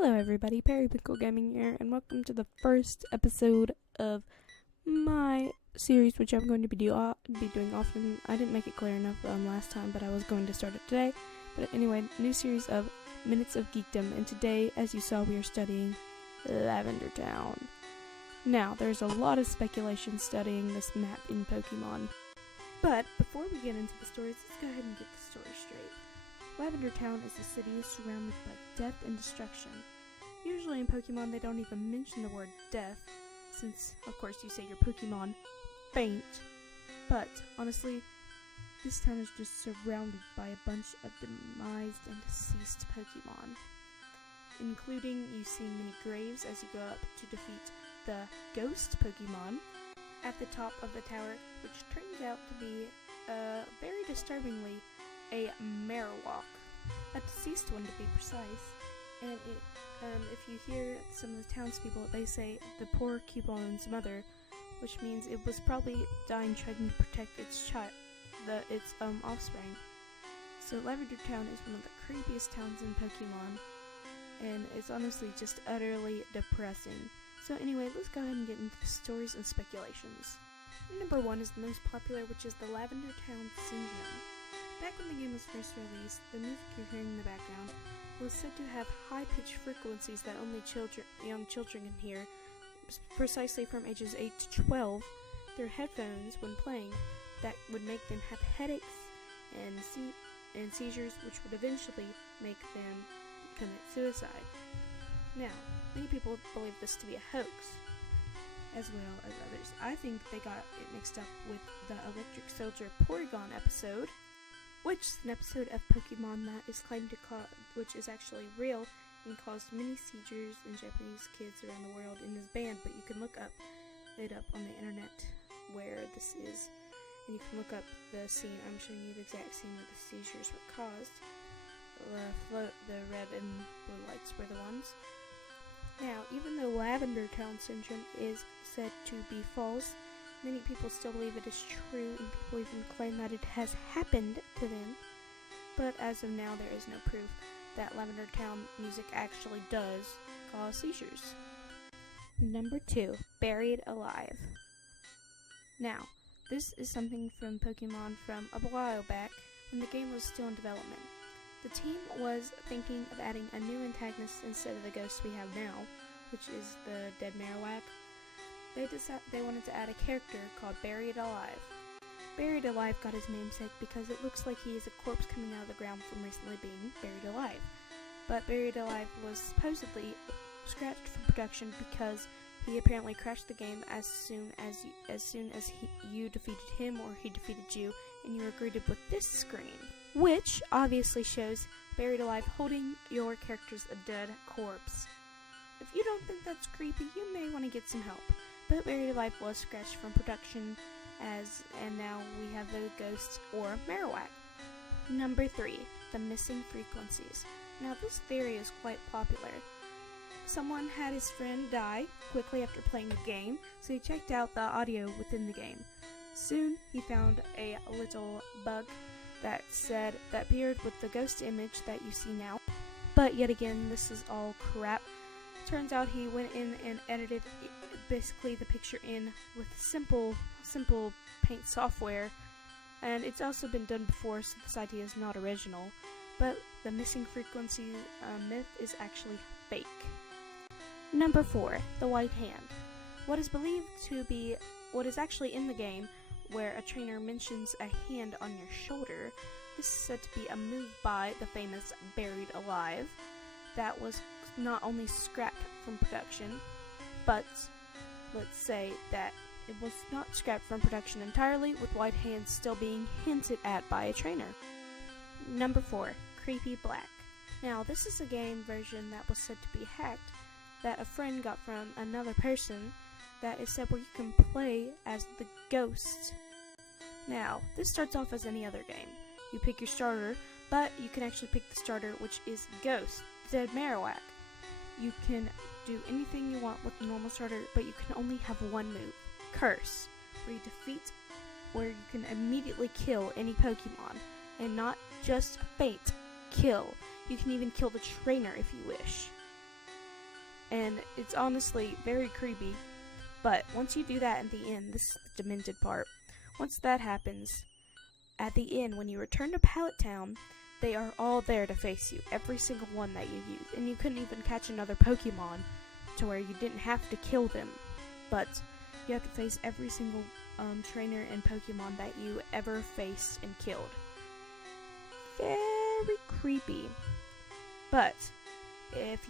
Hello everybody, Perry Pickle Gaming here, and welcome to the first episode of my series, which I'm going to be doing often. I didn't make it clear enough last time, but I was going to start it today. But anyway, new series of Minutes of Geekdom, and today, as you saw, we are studying Lavender Town. Now, there's a lot of speculation studying this map in Pokemon. But before we get into the stories, let's go ahead and get the story straight. Lavender Town is a city surrounded by death and destruction. Usually in Pokemon they don't even mention the word death, since of course you say your Pokemon faint. But honestly, this town is just surrounded by a bunch of demised and deceased Pokemon. Including you see many graves as you go up to defeat the ghost Pokemon at the top of the tower, which turns out to be, very disturbingly, a Marowak, a deceased one to be precise. And if you hear some of the townspeople, they say the poor Cubone's mother, which means it was probably dying trying to protect its offspring. So Lavender Town is one of the creepiest towns in Pokemon, and it's honestly just utterly depressing. So anyway, let's go ahead and get into the stories and speculations. Number 1 is the most popular, which is the Lavender Town Syndrome. Back when the game was first released, the music you're hearing in the background was said to have high-pitched frequencies that only young children can hear, precisely from ages 8 to 12, through headphones when playing, that would make them have headaches and seizures, which would eventually make them commit suicide. Now, many people believe this to be a hoax, as well as others. I think they got it mixed up with the Electric Soldier Porygon episode, which is an episode of Pokemon that is claimed to which is actually real and caused many seizures in Japanese kids around the world and is banned, but you can look it up on the internet where this is, and you can look up the scene. I'm showing you the exact scene where the seizures were caused. The red and blue lights were the ones. Now, even though Lavender Town Syndrome is said to be false, many people still believe it is true, and people even claim that it has happened to them. But as of now, there is no proof that Lavender Town music actually does cause seizures. Number 2, Buried Alive. Now, this is something from Pokemon from a while back when the game was still in development. The team was thinking of adding a new antagonist instead of the ghost we have now, which is the dead Marowak. They wanted to add a character called Buried Alive. Buried Alive got his namesake because it looks like he is a corpse coming out of the ground from recently being buried alive. But Buried Alive was supposedly scratched from production because he apparently crashed the game as soon as you defeated him or he defeated you, and you were greeted with this screen, which obviously shows Buried Alive holding your character's a dead corpse. If you don't think that's creepy, you may want to get some help. But Buried Alive was scratched from production, and now we have the ghost or Marowak. Number 3, the missing frequencies. Now this theory is quite popular. Someone had his friend die quickly after playing a game, so he checked out the audio within the game. Soon he found a little bug that appeared with the ghost image that you see now. But yet again, this is all crap. Turns out he went in and edited basically the picture in with simple paint software, and it's also been done before, so this idea is not original. But the missing frequency myth is actually fake. Number 4, the White Hand. What is believed to be what is actually in the game, where a trainer mentions a hand on your shoulder. This is said to be a move by the famous Buried Alive that was not only scrapped from production, but let's say that it was not scrapped from production entirely, with White Hands still being hinted at by a trainer. Number 4, Creepy Black. Now, this is a game version that was said to be hacked, that a friend got from another person, that is said where you can play as the ghost. Now, this starts off as any other game. You pick your starter, but you can actually pick the starter, which is Ghost, Dead Marowak. You can do anything you want with the normal starter, but you can only have one move, Curse, where you can immediately kill any Pokemon, and not just faint, kill. You can even kill the trainer if you wish. and it's honestly very creepy. But once you do that at the end, this is the demented part. Once that happens, at the end, when you return to Pallet Town, they are all there to face you, every single one that you use. And you couldn't even catch another Pokemon to where you didn't have to kill them, but you have to face every single trainer and Pokemon that you ever faced and killed. Very creepy. But if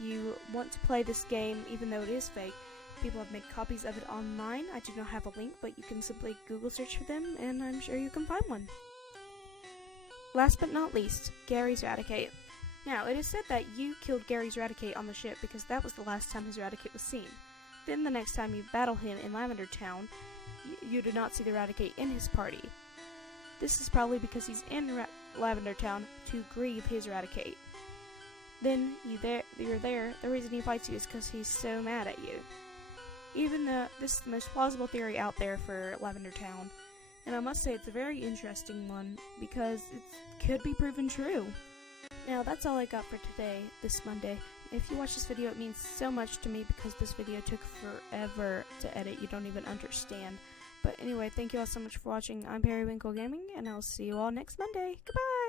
you want to play this game, even though it is fake, people have made copies of it online. I do not have a link, but you can simply Google search for them, and I'm sure you can find one. Last but not least, Gary's Raticate. Now, it is said that you killed Gary's Raticate on the ship because that was the last time his Raticate was seen. Then the next time you battle him in Lavender Town, you do not see the Raticate in his party. This is probably because he's in Lavender Town to grieve his Raticate. Then you're there, the reason he fights you is because he's so mad at you. Even though this is the most plausible theory out there for Lavender Town, and I must say it's a very interesting one because it could be proven true. Now that's all I got for today, this Monday. If you watch this video, it means so much to me because this video took forever to edit. You don't even understand. But anyway, thank you all so much for watching. I'm Periwinkle Gaming, and I'll see you all next Monday. Goodbye!